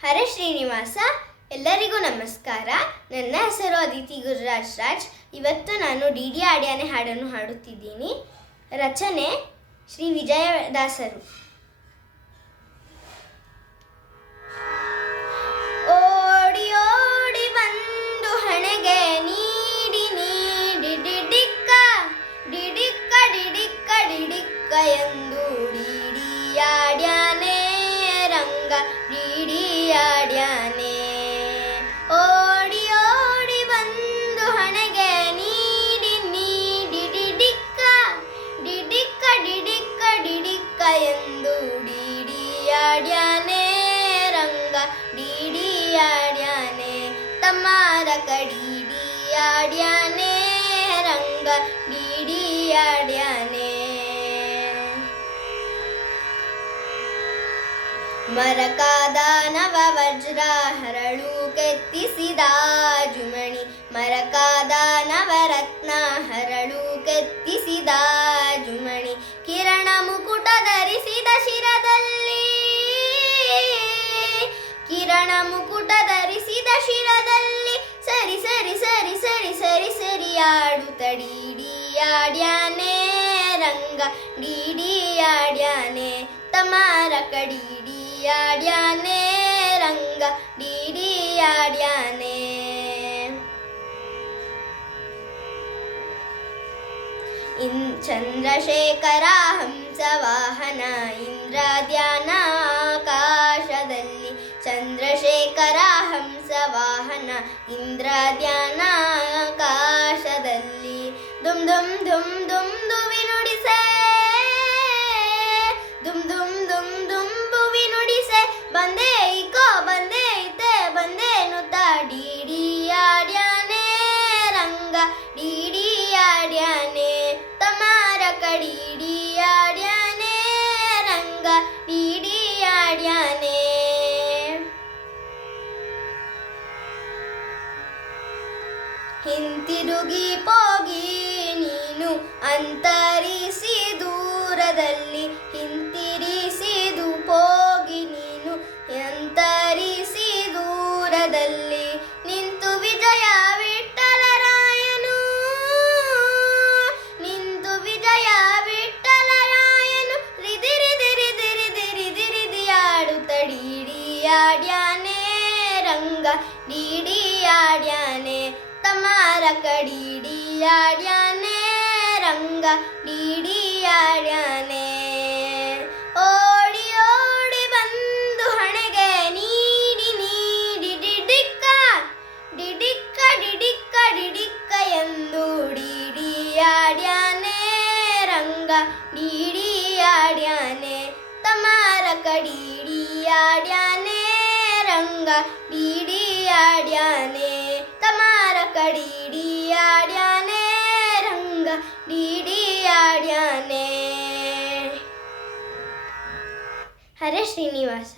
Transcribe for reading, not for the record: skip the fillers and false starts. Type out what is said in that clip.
ಹರೇ ಶ್ರೀನಿವಾಸ. ಎಲ್ಲರಿಗೂ ನಮಸ್ಕಾರ. ನನ್ನ ಹೆಸರು ಅದಿತಿ ಗುರುರಾಜ್ ರಾಜ್. ಇವತ್ತು ನಾನು ಡಿ ಡಿ ಆಡ್ಯಾನೆ ಹಾಡನ್ನು ಹಾಡುತ್ತಿದ್ದೀನಿ. ರಚನೆ ಶ್ರೀ ವಿಜಯದಾಸರು. ಓಡಿ ಓಡಿ ಬಂದು ಹಣೆಗೆ ನೀಡಿ ನೀಡಿ ಡಿಡಿಕ್ಕ ಡಿಡಿಕ್ಕ ಡಿಡಿಕ್ಕ ಡಿಡಿಕ್ಕ ಎಂದು ಡಿಡಿಯಾಡ್ಯಾನೆ ರಂಗ ಡಿಡಿಯಾಡ್ಯಾನೆ. ಓಡಿ ಓಡಿ ಬಂದು ಹಣೆಗೆ ನೀಡಿ ನೀಡಿ ಡಿಡಿಕ್ಕ ಡಿಡಿಕ್ಕ ಡಿಡಿಕ್ಕ ಡಿಡಿಕ್ಕ ಎಂದು ಡಿಡಿಯಾಡ್ಯಾನೆ ರಂಗ ಡಿಡಿಯಾಡ್ಯಾನೆ. ತಮ್ಮಾರ ಕಡಿಡಿಯಾಡ್ಯಾನೆ ರಂಗ ಡಿಡಿಯಾಡ್ಯಾನೆ. ಮರಕಾದ ನವ ವಜ್ರ ಹರಳು ಕೆತ್ತಿಸಿದ ಜುಮಣಿ, ಮರಕಾದ ನವರತ್ನ ಹರಳು ಕೆತ್ತಿಸಿದ ಜುಮಣಿ, ಕಿರಣ ಮುಕುಟ ಧರಿಸಿದ ಶಿರದಲ್ಲಿ, ಕಿರಣ ಮುಕುಟ ಧರಿಸಿದ ಶಿರದಲ್ಲಿ, ಸರಿ ಸರಿ ಸರಿ ಸರಿ ಸರಿ ಸರಿಯಾಡುತ್ತ ಡಿಡಿಯಾಡ್ಯಾನೆ ರಂಗ ಡಿಡಿಯಾಡ್ಯಾನೆ. ತಮಾರ ಕಡಿಡಿಯಾಡ್ಯಾನೆ ರಂಗ ಡಿಡಿಯಾಡ್ಯಾನೆ. ಚಂದ್ರಶೇಖರ ಹಂಸವಾಹನ ಇಂದ್ರಧ್ಯಾನ ಆಕಾಶದಲ್ಲಿ, ಚಂದ್ರಶೇಖರ ಹಂಸವಾಹನ ಇಂದ್ರಧ್ಯಾನ ಆಕಾಶದಲ್ಲಿ, ದುಮ್ ದುಮ್ ದುಮ್ ದುಮ್ ದುವಿ ನುಡಿಸೆ, ದುಮ್ ದುಮ್ ದುಮ್ ದುಮ್ ಬುವಿ ನುಡಿಸೆ, ಬಂದೇ ಇಕೋ ಬಂದೇ ಇತೆ ಬಂದೇನುತ್ತ ಡಿಡಿಯಾಡ್ಯಾನೆ ರಂಗ ಡಿಡಿಯಾಡ್ಯಾನೆ. ತಮಾರ ಕಡಿಡಿಯಾಡ್ಯಾನೆ ರಂಗ ಡಿಡಿಯಾಡ್ಯಾನೆ. ಹಿಂತಿರುಗಿ ಹೋಗಿ ನೀನು ಅಂತರಿಸಿ ದೂರದಲ್ಲಿ, ಹಿಂತಿರಿಸಿದು ಹೋಗಿ ನೀನು ಅಂತರಿಸಿ ದೂರದಲ್ಲಿ, ನಿಂತು ವಿಜಯ ವಿಠ್ಠಲರಾಯನು, ನಿಂತು ವಿಜಯ ವಿಠ್ಠಲರಾಯನು ರಿದಿರಿದಿರಿದಿರಿದಿರಿದಿರಿದಿಯಾಡುತ್ತ ಡಿಡಿಯಾಡ್ಯಾನೆ ರಂಗ ಡಿಡಿಯಾಡ್ಯಾನೆ. ತಮಾರ ಕಡಿಡಿಯಾಡ್ಯಾನೆ ರಂಗ ಡಿಡಿಯಾಡ್ಯಾನೆ. ಓಡಿ ಓಡಿ ಬಂದು ಹಣೆಗೆ ನೀಡಿ ನೀಡಿ ಡಿಡಿಕ್ಕ ಡಿಡಿಕ್ಕ ಡಿಡಿಕ್ಕ ಡಿಡಿಕ್ಕ ಎಂದು ಡಿಡಿಯಾಡ್ಯಾನೆ ರಂಗ ಡಿಡಿಯಾಡ್ಯಾನೆ. ತಮಾರ ಕಡಿಡಿಯಾಡ್ಯಾನೆ ರಂಗ ಡಿಡಿಯಾಡ್ಯಾನೆ. ತಮಾರ ಕಡಿಡಿಯಾಡ್ಯಾನೆ ರಂಗ ಡಿಡಿಯಾಡ್ಯಾನೆ. ಹರೇ ಶ್ರೀನಿವಾಸ.